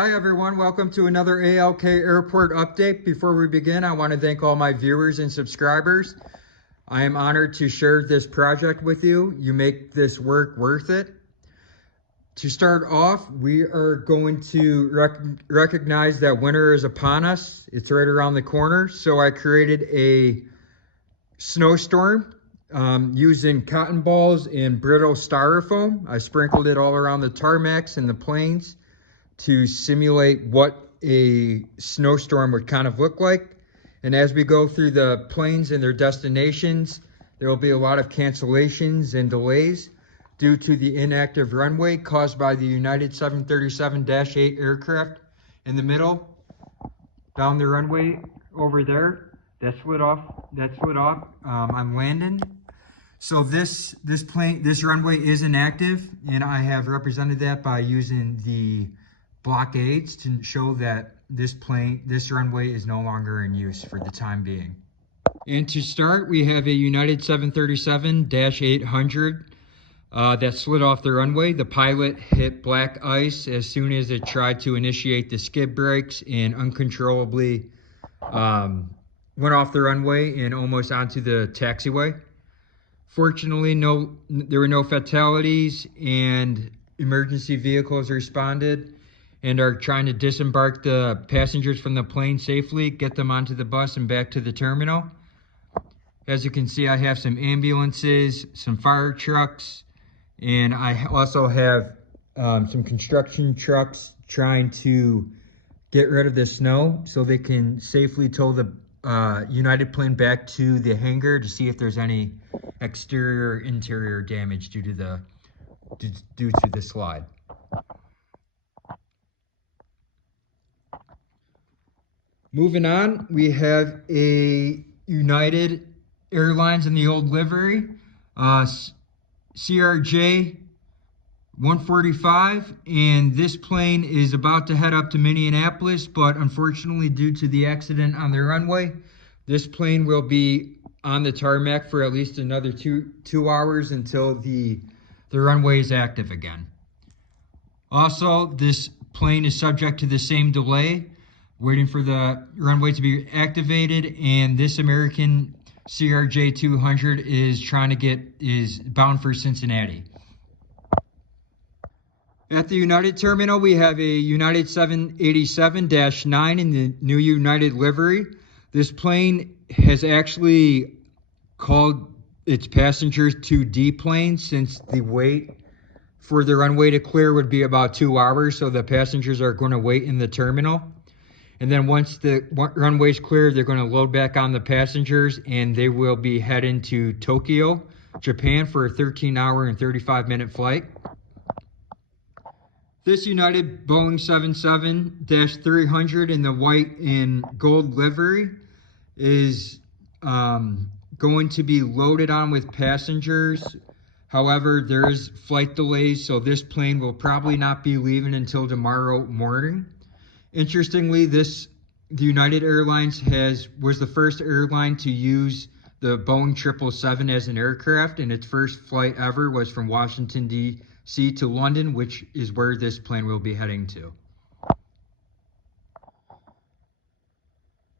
Hi everyone, welcome to another ALK Airport update. Before we begin, I want to thank all my viewers and subscribers. I am honored to share this project with you. You make this work worth it. To start off, we are going to recognize that winter is upon us. It's right around the corner. So I created a snowstorm using cotton balls and brittle styrofoam. I sprinkled it all around the tarmacs and the planes to simulate what a snowstorm would kind of look like. And as we go through the planes and their destinations, there will be a lot of cancellations and delays due to the inactive runway caused by the United 737-8 aircraft in the middle, down the runway over there. That slid off. I'm landing. So this runway is inactive, and I have represented that by using the blockades to show that this runway is no longer in use for the time being. And to start, we have a United 737-800 that slid off the runway. The pilot hit black ice as soon as it tried to initiate the skid brakes and uncontrollably went off the runway and almost onto the taxiway. Fortunately, there were no fatalities, and emergency vehicles responded and are trying to disembark the passengers from the plane safely, get them onto the bus and back to the terminal. As you can see, I have some ambulances, some fire trucks, and I also have some construction trucks trying to get rid of the snow so they can safely tow the United plane back to the hangar to see if there's any exterior or interior damage due to the slide. Moving on, we have a United Airlines in the old livery, CRJ 145, and this plane is about to head up to Minneapolis, but unfortunately, due to the accident on the runway, this plane will be on the tarmac for at least another two hours until the runway is active again. Also, this plane is subject to the same delay, waiting for the runway to be activated, and this American CRJ 200 is bound for Cincinnati. At the United Terminal, we have a United 787-9 in the new United livery. This plane has actually called its passengers to deplane since the wait for the runway to clear would be about 2 hours, so the passengers are going to wait in the terminal. And then once the runway's clear, they're going to load back on the passengers, and they will be heading to Tokyo, Japan for a 13-hour and 35-minute flight. This United Boeing 77-300 in the white and gold livery is going to be loaded on with passengers. However, there is flight delays, so this plane will probably not be leaving until tomorrow morning. Interestingly, the United Airlines was the first airline to use the Boeing 777 as an aircraft, and its first flight ever was from Washington, D.C. to London, which is where this plane will be heading to.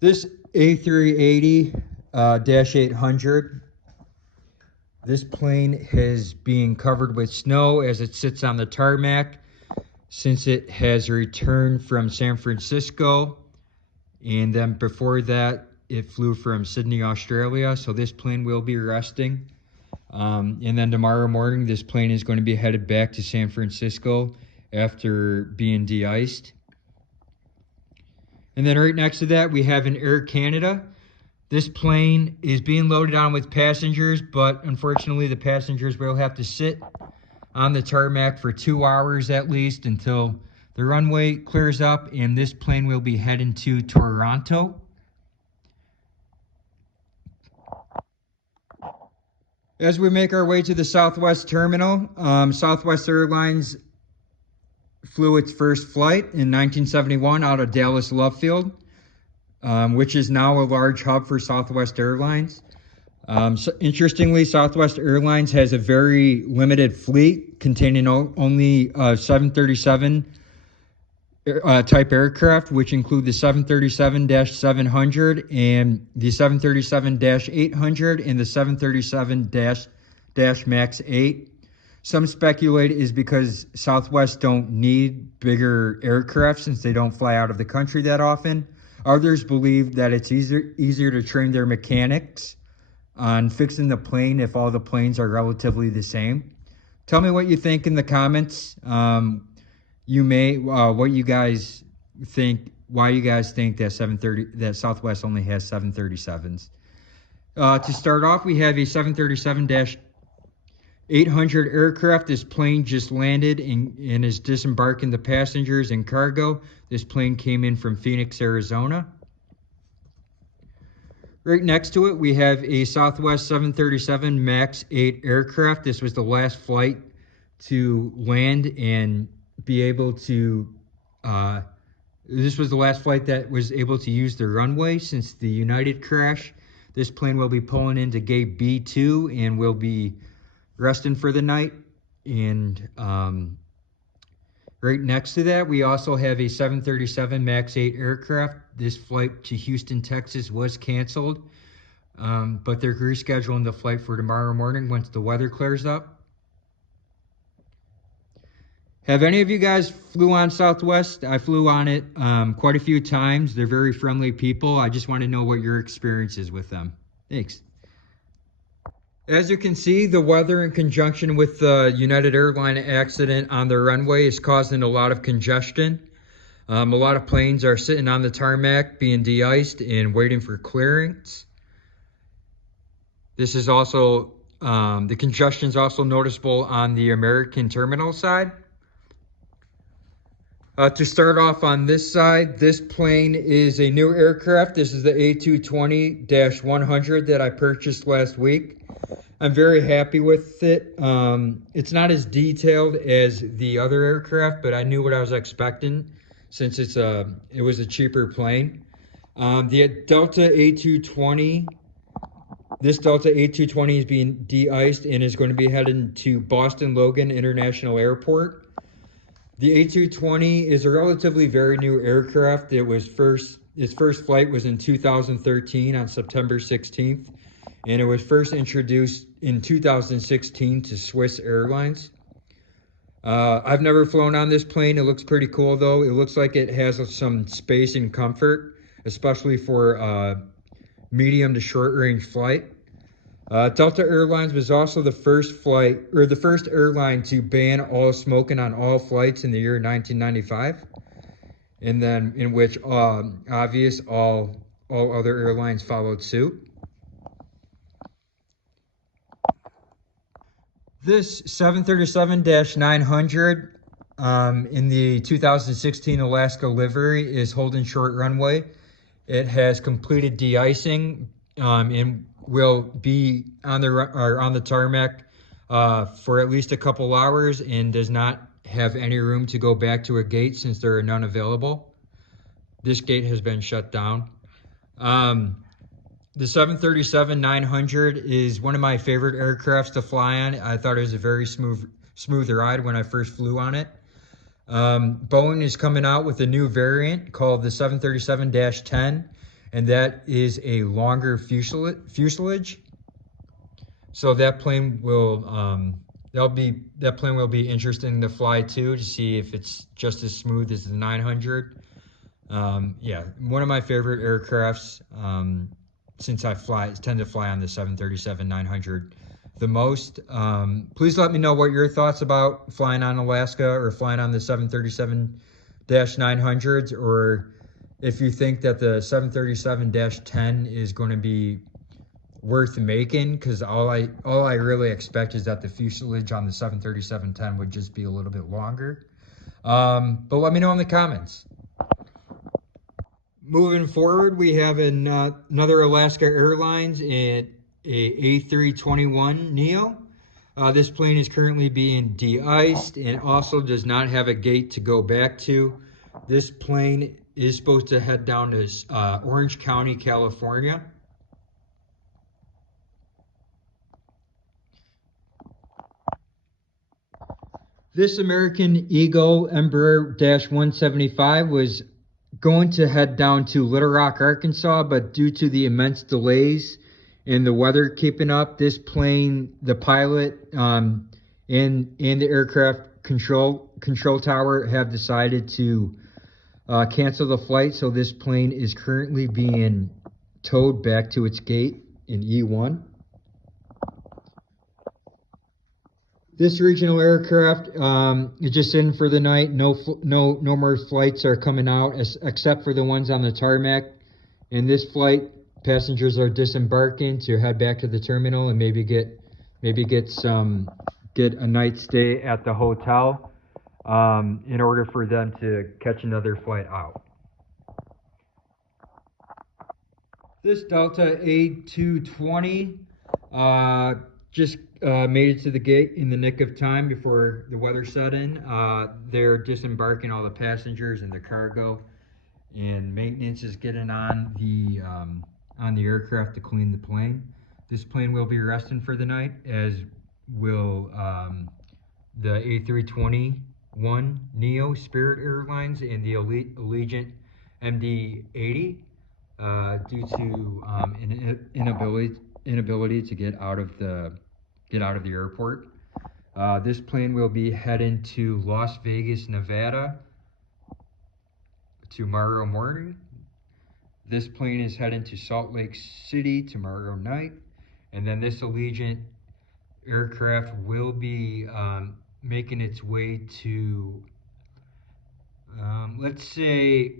This A380-800, this plane is being covered with snow as it sits on the tarmac, since it has returned from San Francisco, and then before that it flew from Sydney, Australia. So this plane will be resting, and then tomorrow morning this plane is going to be headed back to San Francisco after being de-iced. And then right next to that we have an Air Canada. This plane is being loaded on with passengers, but unfortunately the passengers will have to sit on the tarmac for 2 hours at least until the runway clears up, and this plane will be heading to Toronto. As we make our way to the Southwest Terminal, Southwest Airlines flew its first flight in 1971 out of Dallas Love Field, which is now a large hub for Southwest Airlines. So interestingly, Southwest Airlines has a very limited fleet containing only 737 type aircraft, which include the 737-700 and the 737-800 and the 737-MAX 8. Some speculate is because Southwest don't need bigger aircraft since they don't fly out of the country that often. Others believe that it's easier to train their mechanics on fixing the plane if all the planes are relatively the same. Tell me what you think in the comments. What you guys think, why you guys think that Southwest only has 737s. To start off, we have a 737-800 aircraft. This plane just landed and is disembarking the passengers and cargo. This plane came in from Phoenix, Arizona. Right next to it, we have a Southwest 737 MAX 8 aircraft. This was the last flight to land and be able to, this was the last flight that was able to use the runway since the United crash. This plane will be pulling into gate B2 and will be resting for the night. And right next to that, we also have a 737 MAX 8 aircraft. This flight to Houston, Texas was canceled, but they're rescheduling the flight for tomorrow morning once the weather clears up. Have any of you guys flew on Southwest? I flew on it quite a few times. They're very friendly people. I just want to know what your experience is with them. Thanks. As you can see, the weather in conjunction with the United Airlines accident on the runway is causing a lot of congestion. A lot of planes are sitting on the tarmac being de-iced and waiting for clearance. This is also, the congestion is also noticeable on the American terminal side. To start off on this side, this plane is a new aircraft. This is the A220-100 that I purchased last week. I'm very happy with it. It's not as detailed as the other aircraft, but I knew what I was expecting since it was a cheaper plane. The Delta A220, this Delta A220 is being de-iced and is going to be heading to Boston Logan International Airport. The A220 is a relatively very new aircraft. Its first flight was in 2013 on September 16th, and it was first introduced in 2016 to Swiss Airlines. I've never flown on this plane. It looks pretty cool though. It looks like it has some space and comfort, especially for medium to short range flight. Delta Airlines was also the first airline to ban all smoking on all flights in the year 1995, and then in which obvious all other airlines followed suit. This 737-900 in the 2016 Alaska livery is holding short runway. It has completed de-icing and will be on the tarmac for at least a couple hours and does not have any room to go back to a gate since there are none available. This gate has been shut down. The 737-900 is one of my favorite aircrafts to fly on. I thought it was a very smooth ride when I first flew on it. Boeing is coming out with a new variant called the 737-10, and that is a longer fuselage. So that plane will be interesting to fly to see if it's just as smooth as the 900. Yeah, one of my favorite aircrafts. Since I tend to fly on the 737-900 the most. Please let me know what your thoughts about flying on Alaska or flying on the 737-900s, or if you think that the 737-10 is going to be worth making, because all I really expect is that the fuselage on the 737-10 would just be a little bit longer. But let me know in the comments. Moving forward, we have another Alaska Airlines and a A321neo. This plane is currently being de-iced and also does not have a gate to go back to. This plane is supposed to head down to Orange County, California. This American Eagle Embraer-175 was going to head down to Little Rock, Arkansas, but due to the immense delays and the weather keeping up, this plane, the pilot, and the aircraft control tower have decided to cancel the flight. So this plane is currently being towed back to its gate in E1. This regional aircraft is just in for the night. No more flights are coming out except for the ones on the tarmac. In this flight, passengers are disembarking to head back to the terminal and maybe get a night stay at the hotel in order for them to catch another flight out. This Delta A220 just made it to the gate in the nick of time before the weather set in. They're disembarking all the passengers and the cargo, and maintenance is getting on the aircraft to clean the plane. This plane will be resting for the night, as will the A321 Neo Spirit Airlines and the Allegiant MD-80 due to an inability to get out of the airport. This plane will be heading to Las Vegas, Nevada tomorrow morning. This plane is heading to Salt Lake City tomorrow night. And then this Allegiant aircraft will be making its way to, let's say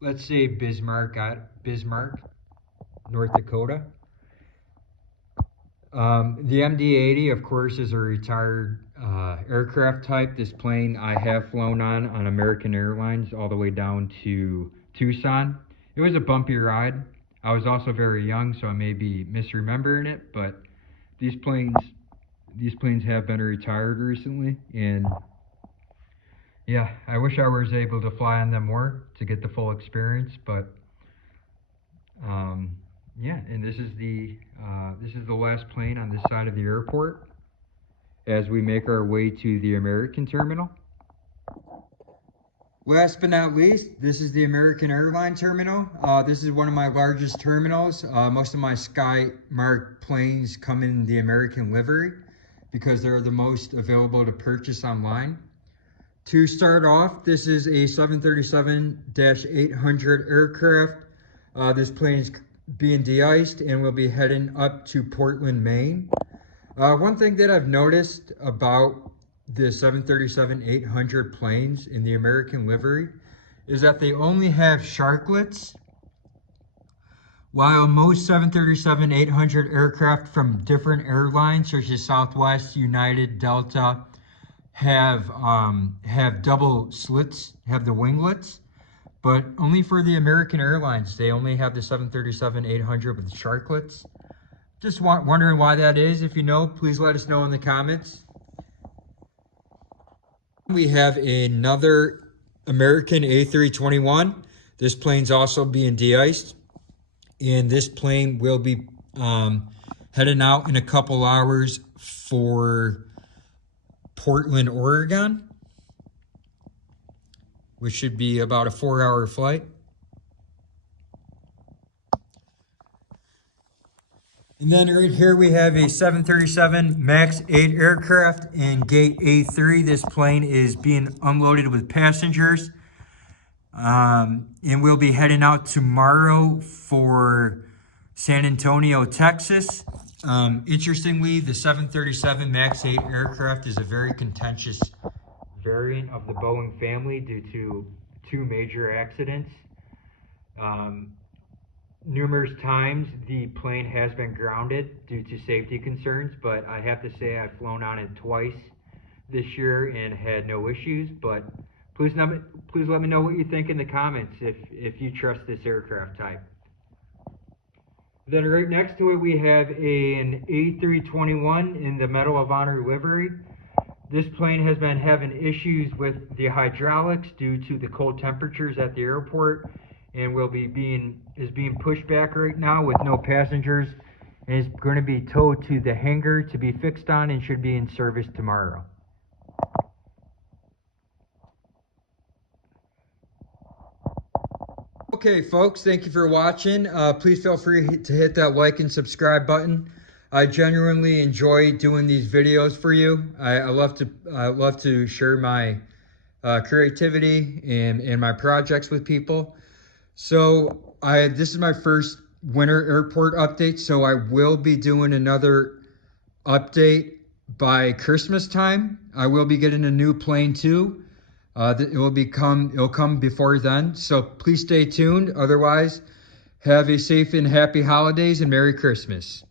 Bismarck, North Dakota. The MD-80, of course, is a retired aircraft type. This plane I have flown on American Airlines all the way down to Tucson. It was a bumpy ride. I was also very young, so I may be misremembering it, but these planes have been retired recently, and yeah, I wish I was able to fly on them more to get the full experience, but yeah, and this is the last plane on this side of the airport as we make our way to the American terminal. Last but not least, this is the American Airline terminal. This is one of my largest terminals. Most of my Skymark planes come in the American livery because they're the most available to purchase online. To start off, this is a 737-800 aircraft. This plane is being de-iced and will be heading up to Portland, Maine. One thing that I've noticed about the 737-800 planes in the American livery is that they only have sharklets, while most 737-800 aircraft from different airlines such as Southwest, United, Delta have double slits, have the winglets. But only for the American Airlines, they only have the 737-800 with sharklets. Just wondering why that is. If you know, please let us know in the comments. We have another American A321. This plane's also being de-iced. And this plane will be heading out in a couple hours for Portland, Oregon, which should be about a 4-hour flight. And then right here we have a 737 MAX 8 aircraft in gate A3. This plane is being unloaded with passengers. And we'll be heading out tomorrow for San Antonio, Texas. Interestingly, the 737 MAX 8 aircraft is a very contentious variant of the Boeing family due to 2 major accidents. Numerous times the plane has been grounded due to safety concerns, but I have to say I've flown on it twice this year and had no issues. But please let me know what you think in the comments if you trust this aircraft type. Then right next to it we have an A321 in the Medal of Honor livery. This plane has been having issues with the hydraulics due to the cold temperatures at the airport, and is being pushed back right now with no passengers, and is going to be towed to the hangar to be fixed on and should be in service tomorrow. Okay, folks, thank you for watching. Please feel free to hit that like and subscribe button. I genuinely enjoy doing these videos for you. I love to share my creativity and my projects with people. So this is my first winter airport update, so I will be doing another update by Christmas time. I will be getting a new plane too. It'll come before then. So please stay tuned. Otherwise, have a safe and happy holidays and Merry Christmas.